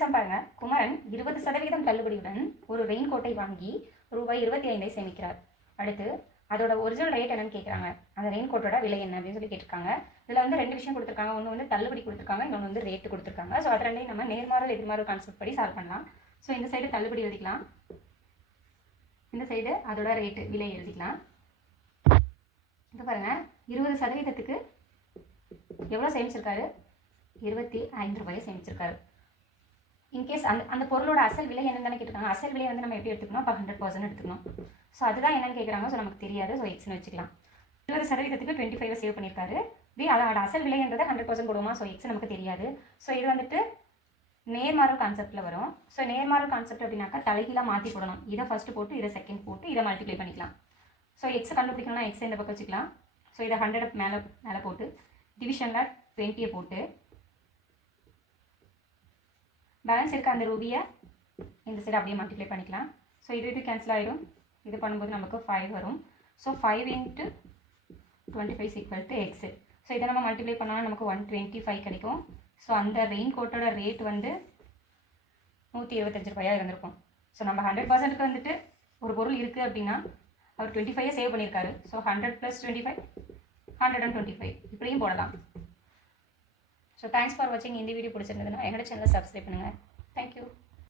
Some பாருங்க. குமரன் 20% தள்ளுபடியுடன் ஒரு rain கோட்டை வாங்கி ரூபாய் 25 சேமிக்கிறார். அடுத்து அதோட ஒரிஜினல் ரேட் என்னன்னு கேட்குறாங்க. அந்த ரெயின் கோட்டோட விலை என்ன அப்படின்னு சொல்லி கேட்டிருக்காங்க. இதில் வந்து 2 விஷயம் கொடுத்துருக்காங்க. ஒன்று வந்து தள்ளுபடி கொடுத்துருக்காங்க, இன்னொன்று வந்து ரேட்டு கொடுத்துருக்காங்க. ஸோ அது ரெண்டையும் நம்ம நேர்மாறல் எதிர்மாறல் கான்செப்ட் படி சால்வ் பண்ணலாம். ஸோ இந்த சைடு தள்ளுபடி எழுதிக்கலாம், இந்த சைடு அதோட ரேட்டு விலை எழுதிக்கலாம். இது பாருங்கள், 20%க்கு எவ்வளோ சேமிச்சிருக்காரு? 25 ரூபாயை சேமிச்சிருக்காரு. இன்கேஸ் அந்த பொருளோட அசல் விலை என்னன்னு கேட்டிருக்காங்க. அசல் விலை வந்து நம்ம எப்படி எடுத்துக்கணும்? அப்போ 100% எடுத்துக்கணும். ஸோ அதுதான் என்னன்னு கேட்குறாங்க. ஸோ நமக்கு தெரியாது. ஸோ எக்ஸ்னு வச்சுக்கலாம். 20%க்கு 25 சேவ் பண்ணியிருக்காரு. அதோட அசல் விலைன்றதை 100% போடுவோமா? ஸோ எக்ஸ் நமக்கு தெரியாது. ஸோ இது வந்துட்டு நேர்மாறல் கான்செப்டில் வரும். ஸோ நேர்மாறல் கான்செப்ட் அப்படின்னாக்கா தலைகீழாக மாற்றி போடணும். இதை ஃபஸ்ட்டு போட்டு இதை செகண்ட் போட்டு இதை மல்டிப்ளை பண்ணிக்கலாம். ஸோ எக்ஸ் கண்டுபிடிக்கணும்னா எக்ஸ் இந்த பக்கம் வச்சுக்கலாம். ஸோ இதை 100 மேலே போட்டு டிவிஷனில் 20 போட்டு பேலன்ஸ் இருக்க அந்த ரூபியை இந்த சைடு அப்படியே மல்டிப்ளை பண்ணிக்கலாம். ஸோ இது கேன்சல் ஆகிடும். இது பண்ணும்போது நமக்கு 5 வரும். So 5 × 25 = x. ஸோ இதை நம்ம மல்டிப்ளை பண்ணாலும் நமக்கு 125 கிடைக்கும். ஸோ அந்த ரெயின் கோட்டோட ரேட் வந்து 125 ரூபாயாக இருந்திருக்கும். ஸோ நம்ம 100%க்கு வந்துட்டு ஒரு பொருள் இருக்குது அப்படின்னா அவர் 25 சேவ் பண்ணியிருக்காரு. ஸோ 100 + 25 125 இப்படியும் போடலாம். ஸோ தேங்க்ஸ் ஃபார் வாட்சிங். இந்த வீடியோ பிடிச்சிருந்ததுன்னா என்னோட சேனலை சப்ஸ்கிரைப் பண்ணுங்கள். தேங்க்யூ.